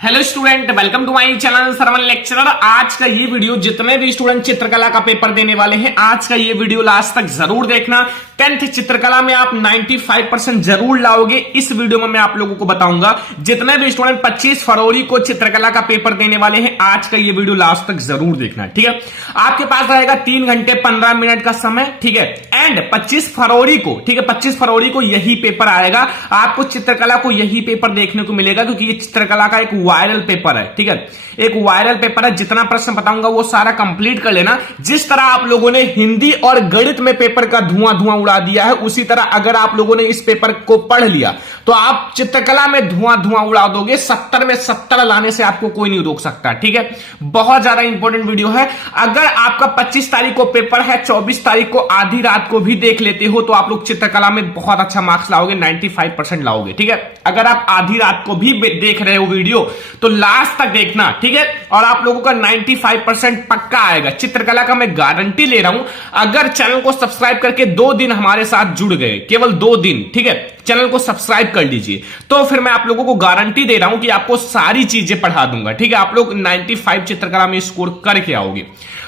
Hello student, welcome to my channel Sarwan lecturer. आज का ये वीडियो जितने भी स्टूडेंट चित्रकला का पेपर देने वाले हैं, आज का ये वीडियो लास्ट तक जरूर देखना। 10th चित्रकला में आप 95% जरूर लाओगे। इस वीडियो में मैं आप लोगों को बताऊंगा जितने भी स्टूडेंट 25 फरवरी को चित्रकला का पेपर देने वाले हैं, आज का ये वीडियो लास्ट तक जरूर देखना। ठीक है, आपके पास रहेगा 3 घंटे 15 मिनट का समय। ठीक है, एंड 25 फरवरी को, ठीक है, 25 फरवरी को यही पेपर आएगा। आपको चित्रकला को यही पेपर देखने को मिलेगा क्योंकि ये चित्रकला का एक वायरल पेपर है। ठीक है, एक वायरल पेपर है। जितना प्रश्न बताऊंगा वो सारा कंप्लीट कर लेना। जिस तरह आप लोगों ने हिंदी और गणित में पेपर का धुआं उड़ा दिया है, उसी तरह अगर आप लोगों ने इस पेपर को पढ़ लिया तो आप चित्रकला में धुआं उड़ा दोगे। 70 में 70 लाने से आपको कोई नहीं रोक सकता। ठीक है, बहुत ज्यादा इंपॉर्टेंट वीडियो है। अगर आपका 25 तारीख को पेपर है, 24 तारीख को आधी रात को भी देख लेते हो तो आप लोग चित्रकला में बहुत अच्छा मार्क्स लाओगे, 95% लाओगे। ठीक है, अगर आप आधी रात को भी देख रहे हो वीडियो तो लास्ट तक देखना। ठीक है, और आप लोगों का 95% पक्का आएगा। चित्रकला का मैं गारंटी ले रहा हूं। अगर चैनल को सब्सक्राइब करके 2 दिन हमारे साथ जुड़ गए, केवल 2 दिन, ठीक है, चैनल को सब्सक्राइब कर लीजिए, तो फिर मैं आप लोगों को गारंटी दे रहा हूं कि आपको सारी चीजें पढ़ा दूंगा। ठीक है, आप लोग 95 चित्रकला में स्कोर करके आओगे,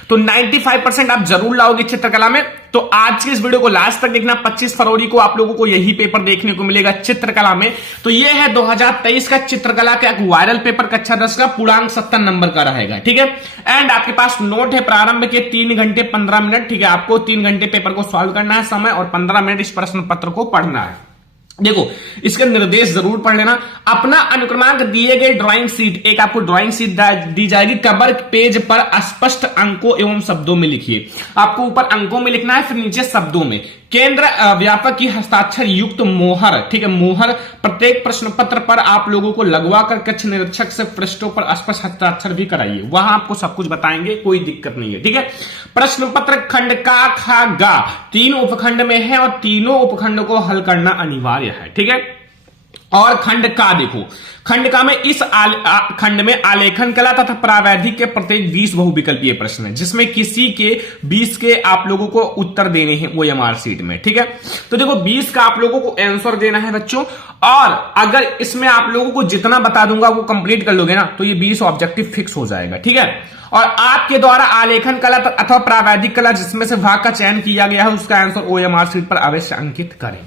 तो 95% आप जरूर लाओगे चित्रकला में। तो आज के इस वीडियो को लास्ट तक देखना। 25 फरवरी को आप लोगों को यही पेपर देखने को मिलेगा चित्रकला में। तो यह है 2023 का चित्रकला का एक वायरल पेपर, कक्षा 10 का, पूर्णांक 70 नंबर का रहेगा। ठीक है, एंड आपके पास नोट है प्रारंभ के 3 घंटे 15 मिनट। ठीक है, आपको 3 घंटे पेपर को सॉल्व करना है समय, और 15 मिनट इस प्रश्न पत्र को पढ़ना है। देखो, इसके निर्देश जरूर पढ़ लेना। अपना अनुक्रमांक दिए गए ड्राइंग शीट, एक आपको ड्राइंग शीट दी जाएगी। कवर पेज पर स्पष्ट अंकों एवं शब्दों में लिखिए। आपको ऊपर अंकों में लिखना है, फिर नीचे शब्दों में। केंद्र व्यापक की हस्ताक्षर युक्त मोहर, ठीक है, मोहर प्रत्येक प्रश्न पत्र पर आप लोगों को लगवा कर कक्ष निरीक्षक से पृष्ठों पर स्पष्ट हस्ताक्षर भी कराइए। वहां आपको सब कुछ बताएंगे, कोई दिक्कत नहीं है। ठीक है, प्रश्न पत्र खंड का, खा, गा 3 उपखंड में है और तीनों उपखंड को हल करना अनिवार्य है। ठीक है, और खंड का देखो, खंड का में इस खंड में आलेखन कला तथा प्रावैधिक के प्रत्येक 20 बहुविकल्पीय प्रश्न है, जिसमें किसी के 20 के आप लोगों को उत्तर देने हैं OMR शीट में। ठीक है, तो देखो 20 का आप लोगों को आंसर देना है बच्चों, और अगर इसमें आप लोगों को जितना बता दूंगा वो कंप्लीट कर लोगे ना तो ये 20 ऑब्जेक्टिव फिक्स हो जाएगा। ठीक है, और आपके द्वारा आलेखन कला अथवा प्रावैधिक कला जिसमें से भाग का चयन किया गया है उसका आंसर OMR शीट पर अवश्य अंकित करें।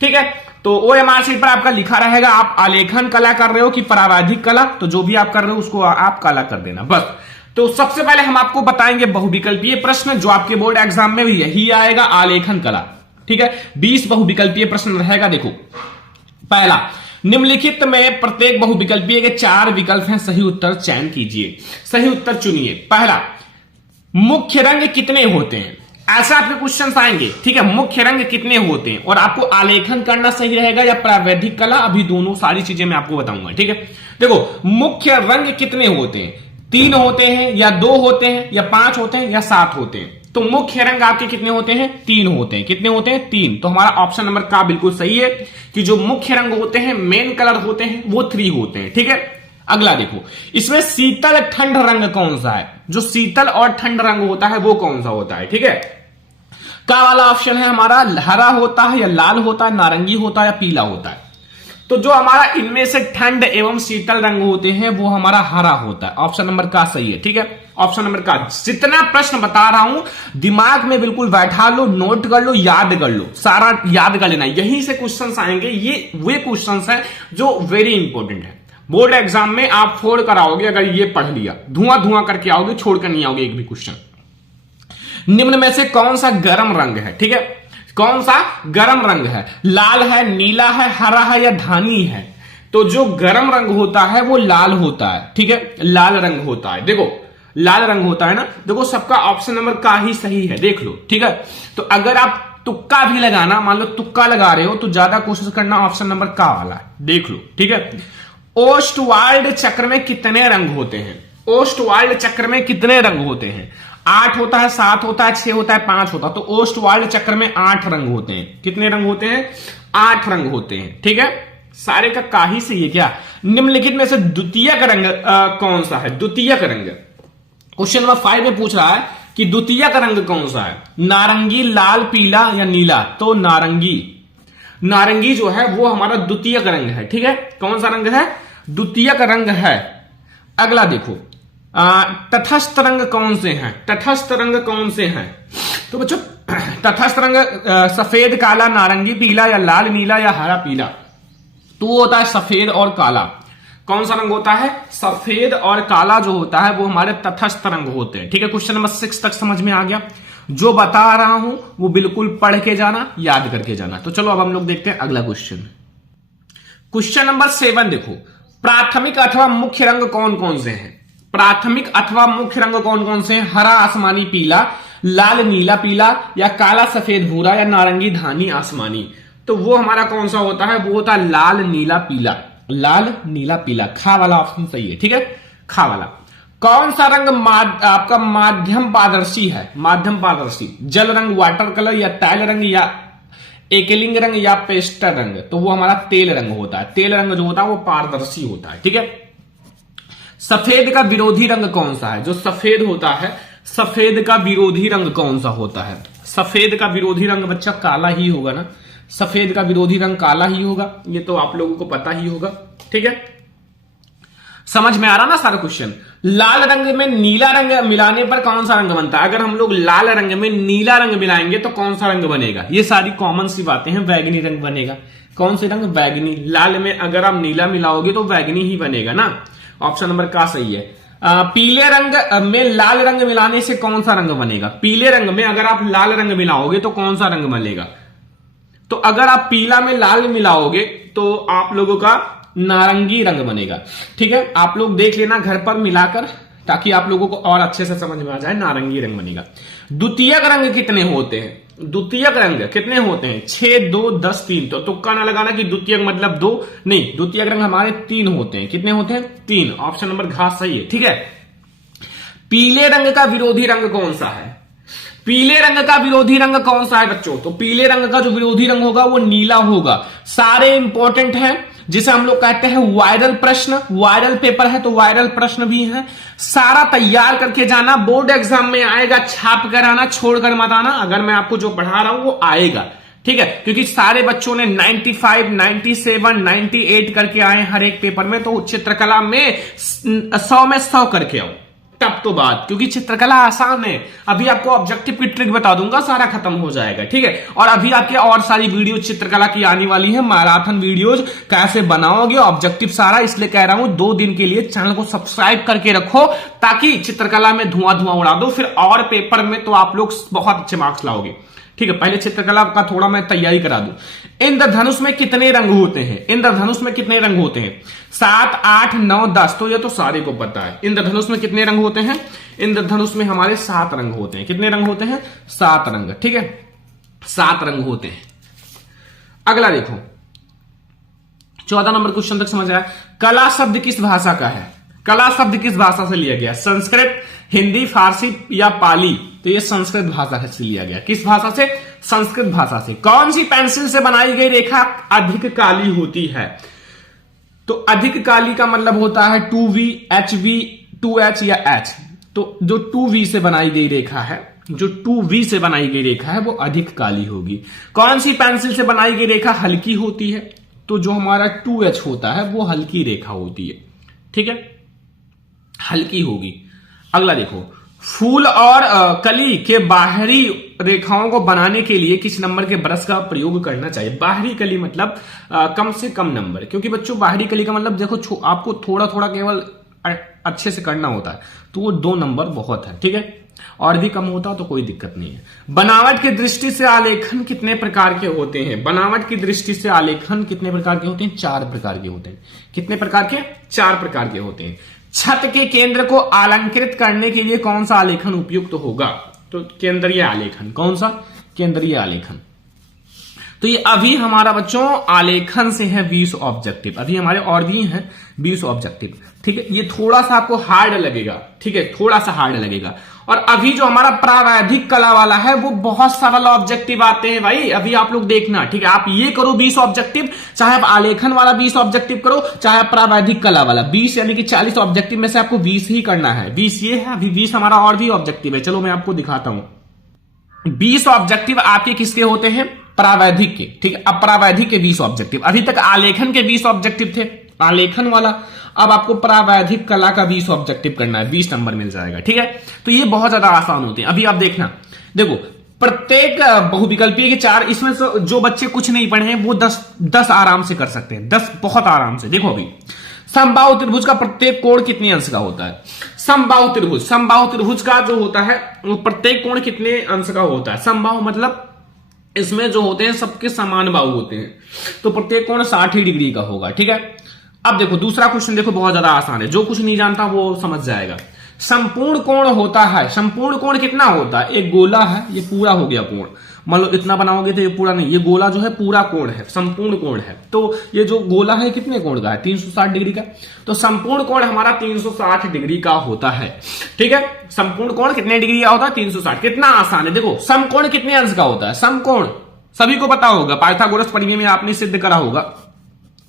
ठीक है, तो OMR शीट पर आपका लिखा रहेगा आप आलेखन कला कर रहे हो कि प्रावैधिक कला, तो जो भी आप कर रहे हो उसको आप कला कर देना बस। तो सबसे पहले हम आपको बताएंगे बहुविकल्पीय प्रश्न, जो आपके बोर्ड एग्जाम में भी यही आएगा, आलेखन कला। ठीक है, 20 बहुविकल्पीय प्रश्न रहेगा। देखो, पहला, निम्नलिखित में प्रत्येक बहुविकल्पीय के 4 विकल्प हैं, सही उत्तर चयन कीजिए, सही उत्तर चुनिए। पहला, मुख्य रंग कितने होते हैं, ऐसा आपके क्वेश्चन आएंगे। ठीक है, मुख्य रंग कितने होते हैं, और आपको आलेखन करना सही रहेगा या प्रावैधिक कला, अभी दोनों सारी चीजें मैं आपको बताऊंगा। ठीक है, देखो, मुख्य रंग कितने होते हैं, 3 होते हैं या 2 होते हैं या 5 होते हैं या 7 होते हैं। तो मुख्य रंग आपके कितने होते हैं, 3 होते हैं। कितने होते हैं, 3। तो हमारा ऑप्शन नंबर का बिल्कुल सही है कि जो मुख्य रंग होते हैं, मेन कलर होते हैं, वो 3 होते हैं। ठीक है, अगला देखो, इसमें शीतल ठंड रंग कौन सा है, जो शीतल और ठंड रंग होता है वो कौन सा होता है। ठीक है, का वाला ऑप्शन है हमारा हरा होता है या लाल होता है, नारंगी होता है या पीला होता है। तो जो हमारा इनमें से ठंड एवं शीतल रंग होते हैं वो हमारा हरा होता है। ऑप्शन नंबर का सही है। ठीक है, ऑप्शन नंबर का। जितना प्रश्न बता रहा हूं दिमाग में बिल्कुल बैठा लो, नोट कर लो, याद कर लो, सारा याद कर लेना। यहीं से क्वेश्चंस आएंगे, ये वे क्वेश्चंस हैं जो वेरी इंपॉर्टेंट है। बोर्ड एग्जाम में आप फोड़ कर आओगे अगर ये पढ़ लिया, धुआं करके आओगे, छोड़कर नहीं आओगे एक भी क्वेश्चन। निम्न में से कौन सा गर्म रंग है, ठीक है, कौन सा गर्म रंग है, लाल है, नीला है, हरा है या धानी है। तो जो गर्म रंग होता है वो लाल होता है। ठीक है, लाल रंग होता है। देखो, लाल रंग होता है ना। देखो, सबका ऑप्शन नंबर का ही सही है, देख लो। ठीक है, तो अगर आप तुक्का भी लगाना, मान लो तुक्का लगा रहे हो तो ज्यादा कोशिश करना ऑप्शन नंबर का वाला है, देख लो। ठीक है, ओस्टवाल्ड चक्र में कितने रंग होते हैं, ओस्टवाल्ड चक्र में कितने रंग होते हैं, 8 होता है, 7 होता है, 6 होता है, 5 होता है। तो ओस्टवाल्ड चक्र में 8 रंग होते हैं। कितने रंग होते हैं, 8 रंग होते हैं। ठीक है, सारे का ही सही है क्या। निम्नलिखित में से द्वितीयक रंग कौन सा है, द्वितीयक रंग। क्वेश्चन नंबर 5 में पूछ रहा है कि द्वितीयक रंग कौन सा है, नारंगी, लाल, पीला या नीला। तो नारंगी, नारंगी जो है वो हमारा द्वितीयक रंग है। ठीक है, कौन सा रंग है, द्वितीयक रंग है। अगला देखो, तटस्थ रंग कौन से हैं? तटस्थ रंग कौन से हैं? तो बच्चों तटस्थ रंग सफेद, काला, नारंगी, पीला या लाल, नीला या हरा, पीला। तो वो होता है सफेद और काला। कौन सा रंग होता है? सफेद और काला जो होता है वो हमारे तटस्थ रंग होते हैं। ठीक है, क्वेश्चन नंबर 6 तक समझ में आ गया। जो बता रहा हूं वो बिल्कुल पढ़ के जाना, याद करके जाना। तो चलो अब हम लोग देखते हैं अगला क्वेश्चन। क्वेश्चन नंबर 7 देखो, प्राथमिक अथवा मुख्य रंग कौन कौन से हैं? प्राथमिक अथवा मुख्य रंग कौन कौन से हैं? हरा, आसमानी, पीला, लाल, नीला, पीला या काला, सफेद, भूरा या नारंगी, धानी, आसमानी। तो वो हमारा कौन सा होता है? वो होता है लाल, नीला, पीला। लाल, नीला, पीला, खा वाला ऑप्शन सही है। ठीक है, खा वाला। कौन सा रंग आपका माध्यम पारदर्शी है? माध्यम पारदर्शी, जल रंग, वाटर कलर या तैल रंग या एकलिंग रंग या पेस्टर रंग। तो वो हमारा तेल रंग होता है। तेल रंग जो होता है वो पारदर्शी होता है। ठीक है, सफेद का विरोधी रंग कौन सा है? जो सफेद होता है, सफेद का विरोधी रंग कौन सा होता है? सफेद का विरोधी रंग बच्चा काला ही होगा ना। सफेद का विरोधी रंग काला ही होगा, ये तो आप लोगों को पता ही होगा। ठीक है, समझ में आ रहा ना सारा क्वेश्चन। लाल रंग में नीला रंग मिलाने पर कौन सा रंग बनता है? अगर हम लोग लाल रंग में नीला रंग मिलाएंगे तो कौन सा रंग बनेगा? ये सारी कॉमन सी बातें हैं। बैगनी रंग बनेगा। कौन से रंग? बैगनी। लाल में अगर आप नीला मिलाओगे तो बैगनी ही बनेगा ना। ऑप्शन नंबर का सही है। पीले रंग में लाल रंग मिलाने से कौन सा रंग बनेगा? पीले रंग में अगर आप लाल रंग मिलाओगे तो कौन सा रंग बनेगा? तो अगर आप पीला में लाल मिलाओगे तो आप लोगों का नारंगी रंग बनेगा। ठीक है, आप लोग देख लेना घर पर मिलाकर, ताकि आप लोगों को और अच्छे से समझ में आ जाए। नारंगी रंग बनेगा। द्वितीयक रंग कितने होते हैं? द्वितीयक रंग कितने होते हैं? 6, 2, 10, 3। तो तुक्का ना लगाना कि द्वितीयक मतलब 2, नहीं, द्वितीयक रंग हमारे 3 होते हैं। कितने होते हैं? 3। ऑप्शन नंबर घ सही है। ठीक है, पीले रंग का विरोधी रंग कौन सा है? पीले रंग का विरोधी रंग कौन सा है बच्चों? तो पीले रंग का जो विरोधी रंग होगा वो नीला होगा। सारे इंपॉर्टेंट हैं, जिसे हम लोग कहते हैं वायरल प्रश्न। वायरल पेपर है तो वायरल प्रश्न भी है। सारा तैयार करके जाना, बोर्ड एग्जाम में आएगा। छाप कर आना, छोड़कर मत आना। अगर मैं आपको जो पढ़ा रहा हूं वो आएगा। ठीक है, क्योंकि सारे बच्चों ने 95, 97, 98 करके आए हर एक पेपर में। तो चित्रकला में 100 में 100 करके आओ, तब तो बात, क्योंकि चित्रकला आसान है। अभी आपको ऑब्जेक्टिव की ट्रिक बता दूंगा, सारा खत्म हो जाएगा। ठीक है, और अभी आपके और सारी वीडियो चित्रकला की आने वाली है। मैराथन वीडियोज कैसे बनाओगे, ऑब्जेक्टिव सारा। इसलिए कह रहा हूं 2 दिन के लिए चैनल को सब्सक्राइब करके रखो, ताकि चित्रकला में धुआं धुआं उड़ा दो। फिर और पेपर में तो आप लोग बहुत अच्छे मार्क्स लाओगे। ठीक है, पहले चित्रकला का थोड़ा मैं तैयारी करा दूं। इंद्रधनुष में कितने रंग होते हैं? इंद्रधनुष में कितने रंग होते हैं? 7, 8, 9, 10। तो ये तो सारे को पता है। इंद्रधनुष में कितने रंग होते हैं? इंद्रधनुष में हमारे 7 रंग होते हैं। कितने रंग होते हैं? 7 रंग। ठीक है, 7 रंग होते हैं। अगला देखो, 14 नंबर क्वेश्चन तक समझ आया। कला शब्द किस भाषा का है? कला शब्द किस भाषा से लिया गया? संस्कृत, हिंदी, फारसी या पाली? तो ये संस्कृत भाषा से लिया गया। किस भाषा से? संस्कृत भाषा से। कौन सी पेंसिल से बनाई गई रेखा अधिक काली होती है? तो अधिक काली का मतलब होता है 2V, HV, 2H या H। तो जो 2V से बनाई गई रेखा है, जो 2V से बनाई गई रेखा है वो अधिक काली होगी। कौन सी पेंसिल से बनाई गई रेखा हल्की होती है? तो जो हमारा 2H होता है वो हल्की रेखा होती है। ठीक है, हल्की होगी। अगला देखो, फूल और कली के बाहरी रेखाओं को बनाने के लिए किस नंबर के ब्रश का प्रयोग करना चाहिए? बाहरी कली मतलब कम से कम नंबर, क्योंकि बच्चों बाहरी कली का मतलब देखो आपको थोड़ा थोड़ा केवल अच्छे से करना होता है, तो वो 2 नंबर बहुत है। ठीक है, और भी कम होता तो कोई दिक्कत नहीं है। बनावट की दृष्टि से आलेखन कितने प्रकार के होते हैं? बनावट की दृष्टि से आलेखन कितने प्रकार के होते हैं? 4 प्रकार के होते हैं। कितने प्रकार के? 4 प्रकार के होते हैं। छत के केंद्र को अलंकृत करने के लिए कौन सा आलेखन उपयुक्त होगा? तो केंद्रीय आलेखन। कौन सा? केंद्रीय आलेखन। तो ये अभी हमारा बच्चों आलेखन से है 20 ऑब्जेक्टिव। अभी हमारे और भी हैं 20 ऑब्जेक्टिव। ठीक है, ये थोड़ा सा आपको हार्ड लगेगा। ठीक है, थोड़ा सा हार्ड लगेगा। और अभी जो हमारा प्रावैधिक कला वाला है वो बहुत सरल ऑब्जेक्टिव आते हैं भाई। अभी आप लोग देखना। ठीक है, आप ये करो 20 ऑब्जेक्टिव, चाहे आप आलेखन वाला 20 ऑब्जेक्टिव करो, चाहे आप प्रावैधिक कला वाला 20, यानी कि 40 ऑब्जेक्टिव में से आपको 20 ही करना है। 20 ये है, अभी 20 हमारा और भी ऑब्जेक्टिव है। चलो मैं आपको दिखाता हूं। 20 ऑब्जेक्टिव आपके किसके होते हैं? प्रावैधिक के। ठीक है, अब प्रावैधिक के 20 ऑब्जेक्टिव। अभी तक आलेखन के 20 ऑब्जेक्टिव थे। आलेखन वाला। अब आपको प्रावैधिक कला का 20 ऑब्जेक्टिव करना है, 20 नंबर मिल जाएगा, ठीक है। तो ये बहुत ज्यादा आसान होते हैं। अभी आप देखना, देखो प्रत्येक बहुविकल्पीय के 4, इसमें जो बच्चे कुछ नहीं पढ़े हैं वो 10 आराम से कर सकते हैं, 10 बहुत आराम से। देखो अभी समबाहु त्रिभुज का प्रत्येक कोण कितने अंश का होता है? समबाहु त्रिभुज का जो होता है वो प्रत्येक कोण कितने अंश का होता है? समबाहु मतलब इसमें जो होते हैं सबके समान बाहु होते हैं, तो प्रत्येक कोण 60 डिग्री का होगा, ठीक है। अब देखो दूसरा क्वेश्चन, देखो बहुत ज्यादा आसान है, जो कुछ नहीं जानता वो समझ जाएगा। संपूर्ण कोण होता है, संपूर्ण कोण कितना होता है? एक गोला है, ये पूरा हो गया कोण, मान लो इतना बनाओगे तो ये पूरा नहीं, ये गोला जो है पूरा कोण है, संपूर्ण कोण है। तो ये जो गोला है कितने कोण का है? 360 डिग्री का। तो संपूर्ण कोण हमारा 360 डिग्री का होता है, ठीक है। संपूर्ण कोण कितने डिग्री का होता है? 360। कितना आसान है। देखो समकोण कितने अंश का होता है? समकोण सभी को पता होगा, पाइथागोरस प्रमेय में आपने सिद्ध करा होगा।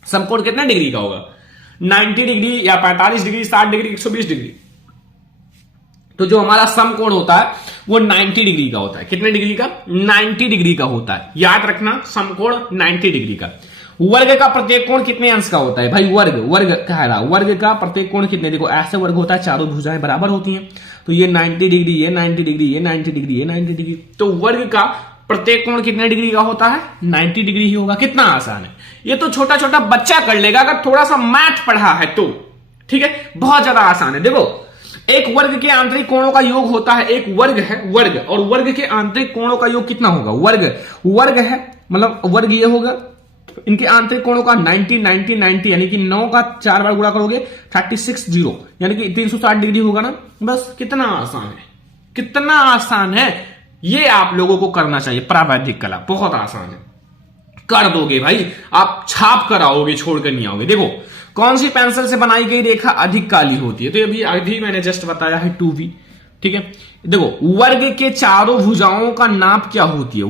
समकोण कितने डिग्री का होगा? 90 डिग्री या 45 डिग्री, 60 डिग्री, 120 डिग्री। तो जो हमारा समकोण होता है वो 90 डिग्री का होता है। कितने डिग्री का? 90 डिग्री का होता है। याद रखना, समकोण 90 डिग्री का। वर्ग का प्रत्येक कोण कितने अंश का होता है भाई? वर्ग कह रहा, वर्ग का प्रत्येक कोण कितने? देखो ऐसे वर्ग होता है, चारों भुजाएं बराबर होती हैं, तो ये 90 डिग्री, ये 90 डिग्री, ये 90 डिग्री, ये 90 डिग्री। तो वर्ग का प्रत्येक कोण कितने डिग्री का होता है? 90 डिग्री ही होगा। कितना आसान है, ये तो छोटा छोटा बच्चा कर लेगा अगर थोड़ा सा मैथ पढ़ा है तो, ठीक है। बहुत ज्यादा आसान है। देखो एक वर्ग के आंतरिक कोणों का योग होता है, एक वर्ग है वर्ग, और वर्ग के आंतरिक कोणों का योग कितना होगा? वर्ग है मतलब वर्ग ये होगा, इनके आंतरिक कोणों का 90 90 90, यानी कि 9 का 4 बार गुणा करोगे 36 0, यानी कि 360 डिग्री होगा ना। बस कितना आसान है, कितना आसान है। ये आप लोगों को करना चाहिए, प्रावैधिक कला बहुत आसान है, कर दोगे भाई, आप छाप कर आओगे, छोड़कर नहीं आओगे। देखो कौन सी पेंसिल से बनाई गई रेखा अधिक काली होती है? तो अभी मैंने जस्ट बताया है 2V, ठीक है। देखो वर्ग के चारों भुजाओं का नाप क्या होती है?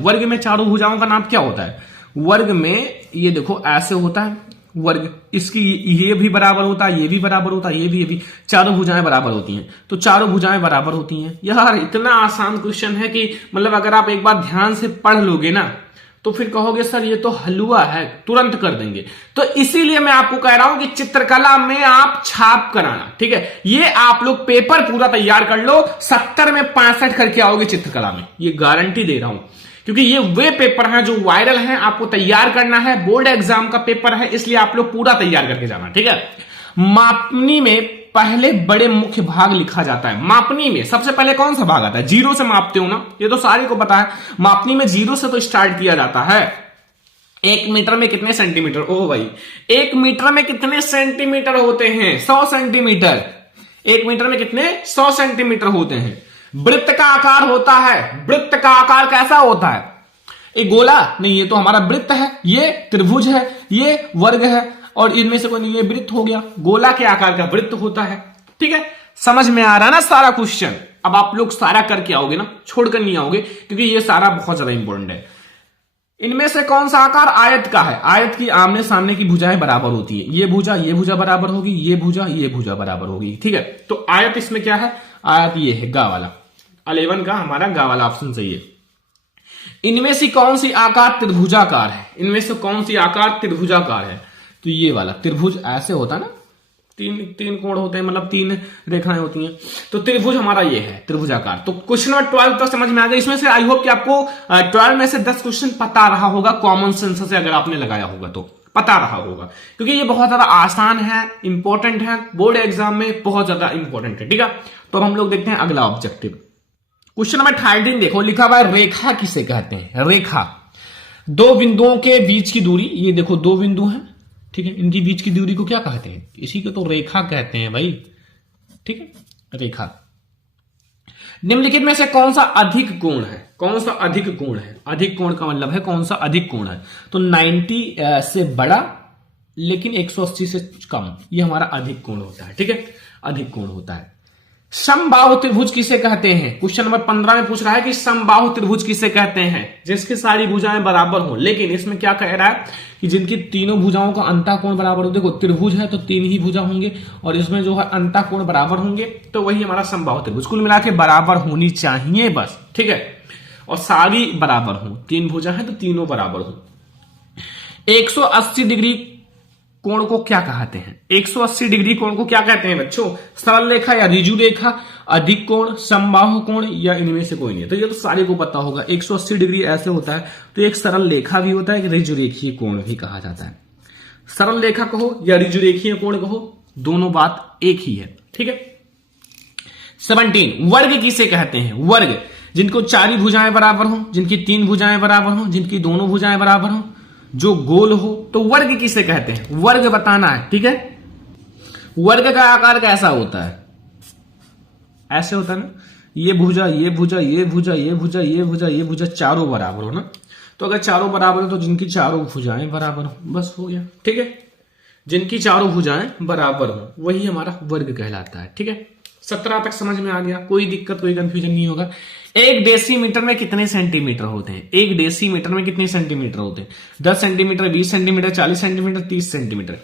वर्ग में चारों भुजाओं का नाप क्या होता है? वर्ग में ये देखो ऐसे होता है वर्ग, इसकी ये भी बराबर होता है, ये भी बराबर होता है, ये भी चारों भुजाएं बराबर होती हैं, तो चारों भुजाएं बराबर होती हैं। यार इतना आसान क्वेश्चन है कि मतलब अगर आप एक बार ध्यान से पढ़ लोगे ना तो फिर कहोगे सर ये तो हलवा है, तुरंत कर देंगे। तो इसीलिए मैं आपको कह रहा हूं कि चित्रकला में आप छाप कराना, ठीक है। ये आप लोग पेपर पूरा तैयार कर लो, 70 में 65 करके आओगे चित्रकला में, ये गारंटी दे रहा हूं, क्योंकि ये वे पेपर हैं जो वायरल हैं, आपको तैयार करना है, बोर्ड एग्जाम का पेपर है, इसलिए आप लोग पूरा तैयार करके जाना, ठीक है। मापनी में पहले बड़े मुख्य भाग लिखा जाता है। मापनी में सबसे पहले कौन सा भाग आता है? 0 से मापते हो ना, ये तो सारे को पता है। मापनी में 0 से तो स्टार्ट किया जाता है। 1 मीटर में कितने सेंटीमीटर? ओ भाई 1 मीटर में कितने सेंटीमीटर होते हैं? 100 सेंटीमीटर। 1 मीटर में कितने? 100 सेंटीमीटर होते हैं। वृत्त का आकार होता है, वृत्त का आकार कैसा होता है? एक गोला नहीं, ये तो हमारा वृत्त है, ये त्रिभुज है, ये वर्ग है, और इनमें से कोई नहीं, ये वृत्त हो गया, गोला के आकार का वृत्त होता है, ठीक है। समझ में आ रहा ना सारा क्वेश्चन? अब आप लोग सारा करके आओगे ना, छोड़कर नहीं आओगे, क्योंकि ये सारा बहुत ज्यादा इंपॉर्टेंट है। इनमें से कौन सा आकार आयत का है? आयत की आमने सामने की भुजाएं बराबर होती है, ये भुजा बराबर होगी, ये भुजा बराबर होगी, ठीक है। तो आयत इसमें क्या है? आयत ये है गा वाला, 11 का हमारा गा वाला ऑप्शन सही है। इनमें से कौन सी आकार त्रिभुजाकार है? इनमें से कौन सी आकार त्रिभुजाकार है? तो ये वाला त्रिभुज ऐसे होता है ना, तीन कोण होते हैं, मतलब 3 रेखाएं होती हैं, तो त्रिभुज हमारा ये है, त्रिभुजाकार। तो क्वेश्चन नंबर 12 तो समझ में आ गया। इसमें से आई होप कि आपको 12 में से 10 क्वेश्चन पता रहा होगा, कॉमन सेंस से अगर आपने लगाया होगा तो पता रहा होगा, क्योंकि ये बहुत ज्यादा आसान है, इंपॉर्टेंट है, बोर्ड एग्जाम में बहुत ज्यादा इंपॉर्टेंट है, ठीक है। तो अब हम लोग देखते हैं अगला ऑब्जेक्टिव। क्वेश्चन नंबर 13 देखो, लिखा हुआ है रेखा किसे कहते हैं? रेखा, 2 बिंदुओं के बीच की दूरी, ये देखो 2 बिंदु हैं, ठीक है, इनकी बीच की दूरी को क्या कहते हैं? इसी को तो रेखा कहते हैं भाई, ठीक है, रेखा। निम्नलिखित में से कौन सा अधिक कोण है? कौन सा अधिक कोण है? अधिक कोण का मतलब है कौन सा अधिक कोण है? तो 90 से बड़ा लेकिन 180 से कम, ये हमारा अधिक कोण होता है, ठीक है, अधिक कोण होता है। समबाहु त्रिभुज किसे कहते हैं? क्वेश्चन नंबर 15 में पूछ रहा है कि समबाहु त्रिभुज किसे कहते हैं? जिसकी सारी भुजाएं बराबर हो, लेकिन इसमें क्या कह रहा है कि जिनकी तीनों भुजाओं का अंतःकोण बराबर हो। देखो त्रिभुज है तो 3 ही भुजा होंगे, और इसमें जो है अंतःकोण बराबर होंगे, तो वही हमारा समबाहु त्रिभुज। कुल मिला के बराबर होनी चाहिए बस, ठीक है, और सारी बराबर हो, 3 भुजा है तो तीनों बराबर हो। 180 डिग्री कोण को क्या कहते हैं? 180 डिग्री कोण को क्या कहते हैं बच्चों? सरल रेखा या ऋजु रेखा, अधिक कोण, समबाहु कोण, या इनमें से कोई नहीं? तो ये तो सारे को पता होगा। 180 डिग्री ऐसे होता है तो एक सरल रेखा भी होता है, एक ऋजु रेखीय कोण भी कहा जाता है। सरल रेखा कहो या ऋजु रेखीय कोण कहो, दोनों बात एक ही है, ठीक है। 17 वर्ग किसे कहते हैं? वर्ग जिनको चारी भुजाएं बराबर हो, जिनकी 3 भुजाएं बराबर हो, जिनकी दोनों भुजाएं बराबर हो, जो गोल हो, तो वर्ग किसे कहते हैं? वर्ग बताना है, ठीक है। वर्ग का आकार कैसा होता है? ऐसे होता है ना, ये भुजा, ये भुजा, ये भुजा, ये भुजा, ये भुजा, ये भुजा, चारों बराबर हो ना। तो अगर चारों बराबर हो तो जिनकी चारों भुजाएं बराबर हो, बस हो गया, ठीक है। जिनकी चारों भुजाएं बराबर हो वही हमारा वर्ग कहलाता है, ठीक है। 17 तक समझ में आ गया, कोई दिक्कत कोई कंफ्यूजन नहीं होगा। एक डेसीमीटर में कितने सेंटीमीटर होते हैं? एक डेसीमीटर में कितने सेंटीमीटर होते हैं? 10 सेंटीमीटर, 20 सेंटीमीटर, 40 सेंटीमीटर, 30 सेंटीमीटर।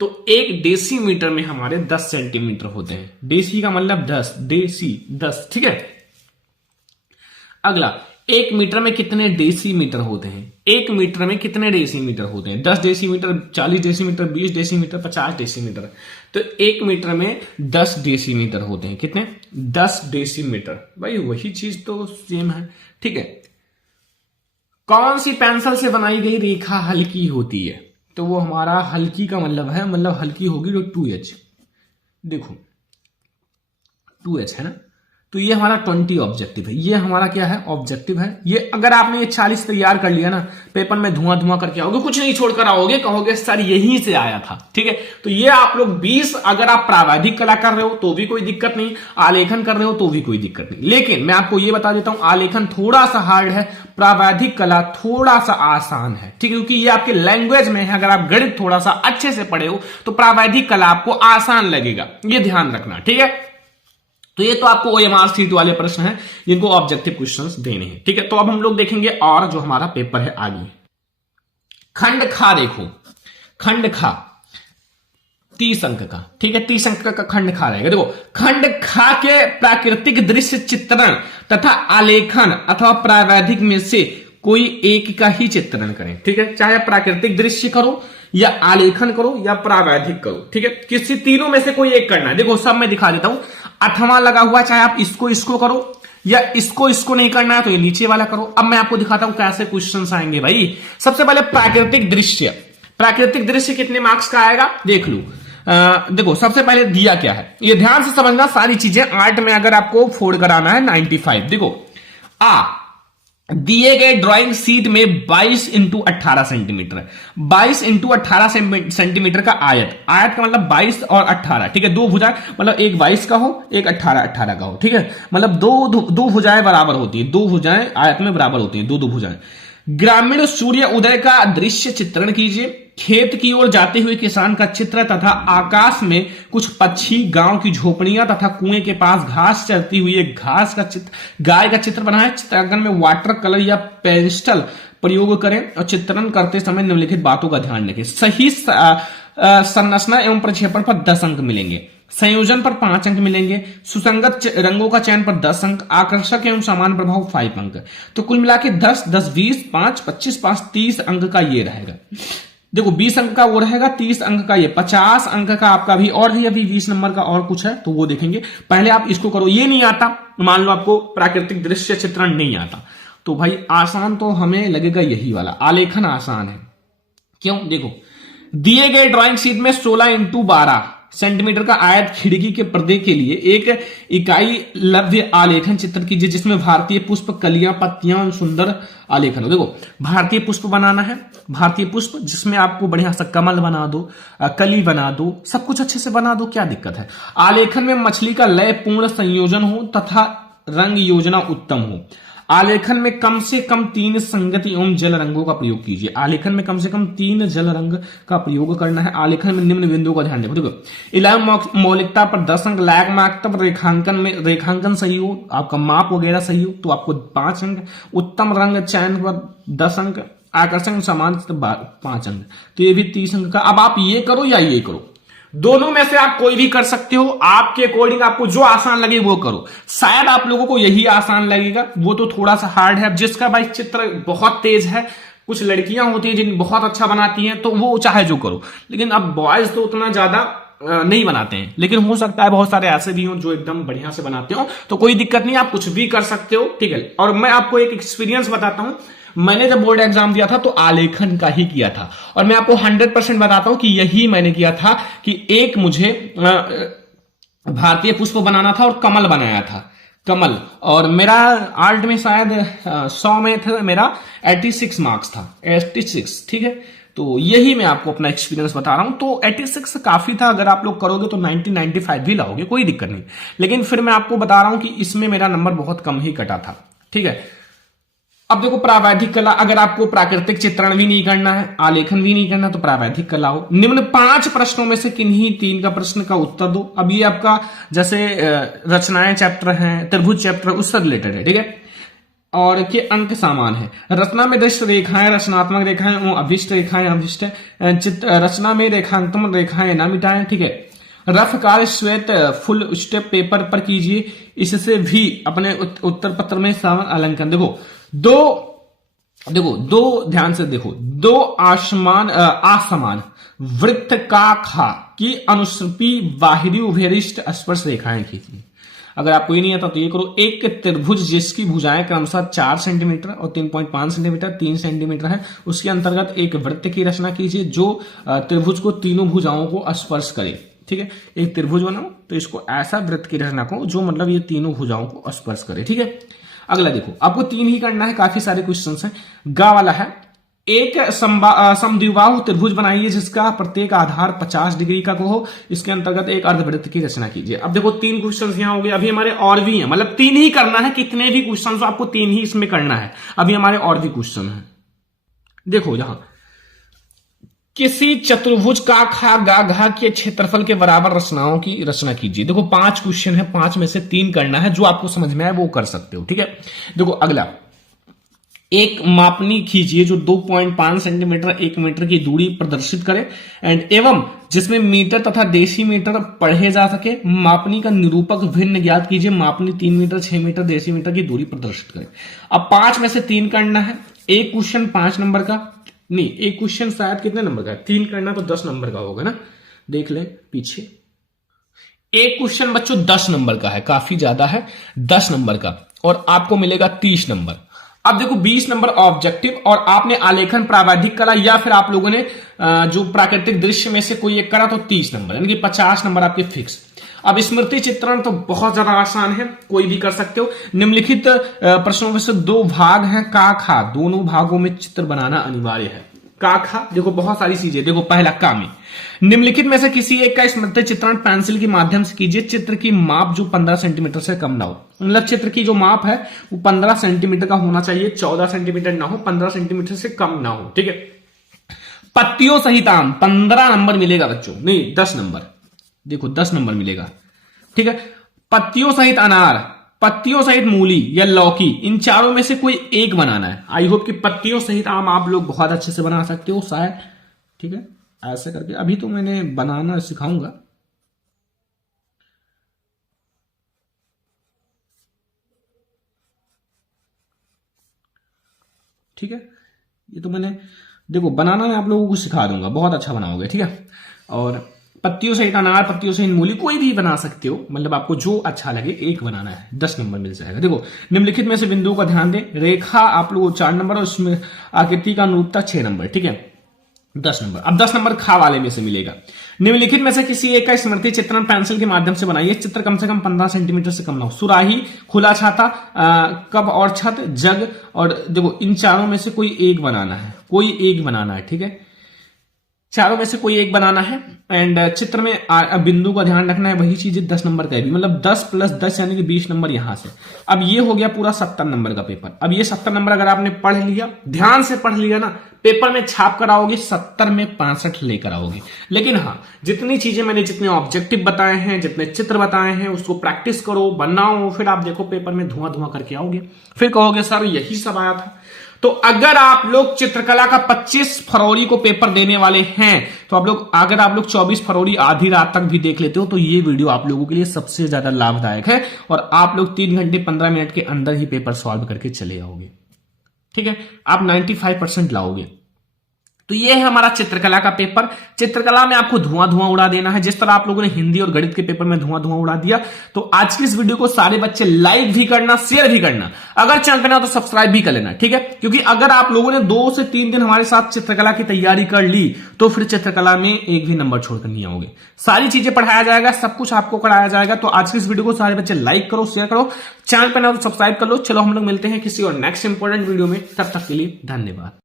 तो एक डेसीमीटर में हमारे 10 सेंटीमीटर होते हैं। डेसी का मतलब 10, डेसी 10, ठीक है। अगला, एक मीटर में कितने डेसीमीटर होते हैं? एक मीटर में कितने डेसीमीटर होते हैं? 10 डेसीमीटर, 40 डेसीमीटर, 20 डेसीमीटर, 50 डेसीमीटर। तो एक मीटर में 10 डेसीमीटर होते हैं। कितने? 10 डेसीमीटर। भाई वही चीज तो सेम है, ठीक है। कौन सी पेंसिल से बनाई गई रेखा हल्की होती है? तो वो हमारा हल्की का मतलब है, मतलब हल्की होगी तो 2H। देखो 2H है ना, तो ये हमारा 20 ऑब्जेक्टिव है। ये हमारा क्या है? ऑब्जेक्टिव है। ये अगर आपने ये 40 तैयार कर लिया ना, पेपर में धुआं धुआं करके आओगे, कुछ नहीं छोड़कर आओगे, कहोगे सर यहीं से आया था, ठीक है। तो ये आप लोग 20, अगर आप प्रावैधिक कला कर रहे हो तो भी कोई दिक्कत नहीं, आलेखन कर रहे हो तो भी कोई दिक्कत नहीं। लेकिन मैं आपको ये बता देता हूं, आलेखन थोड़ा सा हार्ड है, प्रावैधिक कला थोड़ा सा आसान है, ठीक है। क्योंकि ये आपके लैंग्वेज में है। अगर आप गणित थोड़ा सा अच्छे से पढ़े हो तो प्रावैधिक कला आपको आसान लगेगा, ये ध्यान रखना, ठीक है। तो ये तो आपको OMR सीट वाले प्रश्न हैं जिनको ऑब्जेक्टिव क्वेश्चंस देने हैं, ठीक है। तो अब हम लोग देखेंगे और जो हमारा पेपर है आगे। खंड खा देखो, खंड खा 30 अंक का, ठीक है। 30 अंक का खंड खा रहेगा। देखो खंड खा के प्राकृतिक दृश्य चित्रण तथा आलेखन अथवा प्रावैधिक में से कोई एक का ही चित्रण करें, ठीक है। चाहे प्राकृतिक दृश्य करो या आलेखन करो या प्रावैधिक करो, ठीक है। किसी तीनों में से कोई एक करना है। देखो सब मैं दिखा देता हूं, अठवां लगा हुआ, चाहे आप इसको करो या इसको नहीं करना है तो ये नीचे वाला करो। अब मैं आपको दिखाता हूं कैसे क्वेश्चंस आएंगे भाई। सबसे पहले प्राकृतिक दृश्य। प्राकृतिक दृश्य कितने मार्क्स का आएगा देख लो। देखो सबसे पहले दिया क्या है, ये ध्यान से समझना सारी चीजें। आर्ट में अगर आपको फोड़ कराना है 95। देखो दिए गए ड्राइंग शीट में 22 इंटू 18 सेंटीमीटर, 22 इंटू 18 सेंटीमीटर का आयत। आयत का मतलब 22 और 18, ठीक है। दो भुजाएं, मतलब एक 22 का हो, एक 18 का हो, ठीक है। मतलब दो भुजाएं बराबर होती है, दो भुजाएं आयत में बराबर होती हैं, दो भुजाएं। ग्रामीण सूर्य उदय का दृश्य चित्रण कीजिए। खेत की ओर जाते हुए किसान का चित्र तथा आकाश में कुछ पक्षी, गांव की झोपड़ियां तथा कुएं के पास घास चरती हुई एक घास का चित्र, गाय का चित्र बनाएं। चित्रांकन में वाटर कलर या पेस्टल प्रयोग करें और चित्रण करते समय निम्नलिखित बातों का ध्यान रखें। सही संरचना एवं प्रक्षेपण पर 10 अंक मिलेंगे, संयोजन पर 5 अंक मिलेंगे, सुसंगत रंगों का चयन पर 10 अंक, आकर्षक एवं समान प्रभाव 5 अंक। तो कुल मिला के 10, 10, 20, 5, 25, 5, 30 अंक का ये रहेगा। देखो 20 अंक का वो रहेगा, 30 अंक का ये, 50 अंक का आपका भी और है, अभी 20 नंबर का और कुछ है तो वो देखेंगे। पहले आप इसको करो। ये नहीं आता, मान लो आपको प्राकृतिक दृश्य चित्रण नहीं आता, तो भाई आसान तो हमें लगेगा यही वाला, आलेखन आसान है। क्यों? देखो दिए गए ड्राइंग शीट में 16 इंटू 12 सेंटीमीटर का आयत खिड़की के पर्दे के लिए एक इकाई लव्य आलेखन चित्र कीजिए जिसमें भारतीय पुष्प, कलियां, पत्तियां, सुंदर आलेखन हो। देखो भारतीय पुष्प बनाना है, भारतीय पुष्प जिसमें आपको बढ़िया सा कमल बना दो, कली बना दो, सब कुछ अच्छे से बना दो, क्या दिक्कत है। आलेखन में मछली का लय पूर्ण संयोजन हो तथा रंग योजना उत्तम हो। आलेखन में कम से कम 3 संगति एवं जल रंगों का प्रयोग कीजिए। आलेखन में कम से कम 3 जल रंग का प्रयोग करना है। आलेखन में निम्न बिंदुओं का ध्यान रखो। देखो इलाम मौलिकता पर 10 अंक, लायक मार्क तब रेखांकन सही हो, आपका माप वगैरह सही हो तो आपको 5 अंक, उत्तम रंग चयन पर 10 अंक, आकर्षण समान 5 अंक, तो ये भी 30 अंक का। अब आप ये करो या ये करो, दोनों में से आप कोई भी कर सकते हो, आपके अकॉर्डिंग आपको जो आसान लगे वो करो। शायद आप लोगों को यही आसान लगेगा, वो तो थोड़ा सा हार्ड है। अब जिसका भाई चित्र बहुत तेज है कुछ लड़कियां होती हैं जिन बहुत अच्छा बनाती हैं, तो वो चाहे जो करो, लेकिन अब बॉयज तो उतना ज्यादा नहीं बनाते हैं, लेकिन हो सकता है बहुत सारे ऐसे भी हों जो एकदम बढ़िया से बनाते हो, तो कोई दिक्कत नहीं, आप कुछ भी कर सकते हो, ठीक है। और मैं आपको एक एक्सपीरियंस बताता हूं, मैंने जब बोर्ड एग्जाम दिया था तो आलेखन का ही किया था, और मैं आपको 100% बताता हूं कि यही मैंने किया था कि एक मुझे भारतीय पुष्प बनाना था और कमल बनाया था, कमल, और मेरा आर्ट में शायद 100 में था, मेरा 86 मार्क्स था, 86, ठीक है। तो यही मैं आपको अपना एक्सपीरियंस बता रहा हूं, तो 86 काफी था, अगर आप लोग करोगे तो 90-95 भी लाओगे, कोई दिक्कत नहीं। लेकिन फिर मैं आपको बता रहा हूं कि इसमें मेरा नंबर बहुत कम ही कटा था, ठीक है। अब देखो प्रावैधिक कला, अगर आपको प्राकृतिक चित्रण भी नहीं करना है, आलेखन भी नहीं करना, तो प्रावैधिक कला हो। निम्न 5 प्रश्नों में से किन्हीं 3 का प्रश्न का उत्तर दो। अब ये आपका जैसे रचनाएं चैप्टर है, त्रिभुज चैप्टर, उससे रिलेटेड है, ठीक है। और के अंक सामान है। रचना में दृश्य रेखाएं, रचनात्मक रेखाएं, अभिष्ट रेखाएं, अभिष्ट रचना में रेखांकन रेखाएं ना मिटाएं, ठीक है। रफ कार्य श्वेत फुल स्टेप पेपर पर कीजिए, इससे भी अपने उत्तर पत्र में अलंकन। दो ध्यान से देखो, दो असमान वृत्तकाखा की अनुश्रुति बाहरी उभयनिष्ठ स्पर्श रेखाएं खींचिए। अगर आपको ये नहीं आता तो ये करो। एक त्रिभुज जिसकी भुजाएं क्रमशः 4 सेंटीमीटर और 3.5 सेंटीमीटर 3 सेंटीमीटर है, उसके अंतर्गत एक वृत्त की रचना कीजिए जो त्रिभुज को तीनों भुजाओं को स्पर्श करे, ठीक है। एक त्रिभुज बनाओ तो इसको ऐसा वृत्त की रचना को जो मतलब ये तीनों भुजाओं को स्पर्श करे, ठीक है। अगला देखो, आपको 3 ही करना है, काफी सारे क्वेश्चंस हैं। गा वाला है, एक समद्विबाहु त्रिभुज बनाइए जिसका प्रत्येक आधार 50 डिग्री का हो, इसके अंतर्गत एक अर्धवृत्त की रचना कीजिए। अब देखो 3 क्वेश्चंस यहां हो गए, अभी हमारे और भी हैं, मतलब 3 ही करना है, कितने भी क्वेश्चंस आपको 3 ही इसमें करना है, अभी हमारे और भी क्वेश्चन है। देखो यहां किसी चतुर्भुज का खा गा घा के क्षेत्रफल के बराबर रचनाओं की रचना कीजिए। देखो 5 क्वेश्चन है, 5 में से 3 करना है, जो आपको समझ में आए वो कर सकते हो, ठीक है। देखो अगला, एक मापनी खींचिए जो 2.5 सेंटीमीटर 1 मीटर की दूरी प्रदर्शित करे एवं जिसमें मीटर तथा डेसीमीटर पढ़े जा सके। मापनी का निरूपक भिन्न ज्ञात कीजिए। मापनी 3 मीटर 6 मीटर डेसीमीटर की दूरी प्रदर्शित करे। अब 5 में से 3 करना है। एक क्वेश्चन 5 नंबर का नहीं, एक क्वेश्चन शायद कितने नंबर का है, 3 करना तो 10 नंबर का होगा ना, देख ले पीछे। एक क्वेश्चन बच्चों 10 नंबर का है, काफी ज्यादा है, 10 नंबर का, और आपको मिलेगा 30 नंबर। अब देखो 20 नंबर ऑब्जेक्टिव, और आपने आलेखन प्रावैधिक कला या फिर आप लोगों ने जो प्राकृतिक दृश्य में से कोई एक करा तो 30 नंबर, यानी कि 50 नंबर आपके फिक्स। अब स्मृति चित्रण तो बहुत ज्यादा आसान है, कोई भी कर सकते हो। निम्नलिखित प्रश्नों में से 2 भाग हैं का खा, दोनों भागों में चित्र बनाना अनिवार्य है। का खा देखो बहुत सारी चीजें, देखो पहला का में निम्नलिखित में से किसी एक का स्मृति चित्रण पेंसिल के माध्यम से कीजिए। चित्र की माप जो 15 सेंटीमीटर से कम ना हो, मतलब चित्र की जो माप है वो 15 सेंटीमीटर का होना चाहिए, 14 सेंटीमीटर ना हो, 15 सेंटीमीटर से कम ना हो, ठीक है। पत्तियों सहित आम 15 नंबर मिलेगा बच्चों, नहीं 10 नंबर, देखो 10 नंबर मिलेगा, ठीक है। पत्तियों सहित अनार, पत्तियों सहित मूली या लौकी, इन चारों में से कोई एक बनाना है। आई होप कि पत्तियों सहित आम आप लोग बहुत अच्छे से बना सकते हो शायद, ठीक है। ऐसे करके अभी तो मैंने बनाना सिखाऊंगा, ठीक है। ये तो मैंने देखो बनाना मैं आप लोगों को सिखा दूंगा, बहुत अच्छा बनाओगे, ठीक है। और पत्तियों सहित अनार, पत्तियों सहित मूली, कोई भी बना सकते हो, मतलब आपको जो अच्छा लगे एक बनाना है, 10 नंबर मिल जाएगा। देखो निम्नलिखित में से बिंदुओं का ध्यान दें। रेखा आप लोगों को 4 नंबर और उसमें आकृति का अनुरूपता 6 नंबर, ठीक है, 10 नंबर। अब 10 नंबर खा वाले में से मिलेगा। निम्नलिखित में से किसी एक का स्मृति चित्रण पेंसिल के माध्यम से बनाइए। चित्र कम से कम 15 सेंटीमीटर से कम ना हो। सुराही, खुला छाता, कप और छत, जग, और देखो इन चारों में से कोई एक बनाना है, कोई एक बनाना है, ठीक है। चारों में से कोई एक बनाना है। एंड चित्र में बिंदु का ध्यान रखना है, वही चीज 10 नंबर का है भी, मतलब 10 प्लस 10 यानी कि 20 नंबर यहां से। अब ये हो गया पूरा 70 नंबर का पेपर। अब ये 70 नंबर अगर आपने पढ़ लिया, ध्यान से पढ़ लिया ना, पेपर में छाप कर आओगे 70 में 65 लेकर आओगे। लेकिन हाँ, जितनी चीजें मैंने, जितने ऑब्जेक्टिव बताए हैं, जितने चित्र बताए हैं, उसको प्रैक्टिस करो, बनाओ, फिर आप देखो पेपर में धुआं धुआं करके आओगे, फिर कहोगे सर यही सब आया था। तो अगर आप लोग चित्रकला का 25 फरवरी को पेपर देने वाले हैं, तो अगर आप लोग 24 फरवरी आधी रात तक भी देख लेते हो, तो ये वीडियो आप लोगों के लिए सबसे ज्यादा लाभदायक है, और आप लोग 3 घंटे 15 मिनट के अंदर ही पेपर सॉल्व करके चले आओगे। ठीक है, आप 95% लाओगे। तो ये है हमारा चित्रकला का पेपर। चित्रकला में आपको धुआं धुआं उड़ा देना है, जिस तरह आप लोगों ने हिंदी और गणित के पेपर में धुआं धुआं उड़ा दिया। तो आज की इस वीडियो को सारे बच्चे लाइक भी करना, शेयर भी करना, अगर चैनल पे ना तो सब्सक्राइब भी कर लेना, ठीक है। क्योंकि अगर आप लोगों ने 2 से 3 दिन हमारे साथ चित्रकला की तैयारी कर ली तो फिर चित्रकला में एक भी नंबर छोड़कर नहीं आओगे। सारी चीजें पढ़ाया जाएगा, सब कुछ आपको कराया जाएगा। तो आज की इस वीडियो को सारे बच्चे लाइक करो, शेयर करो, चैनल पे ना तो सब्सक्राइब कर लो। चलो हम लोग मिलते हैं किसी और नेक्स्ट इंपॉर्टेंट वीडियो में, तब तक के लिए धन्यवाद।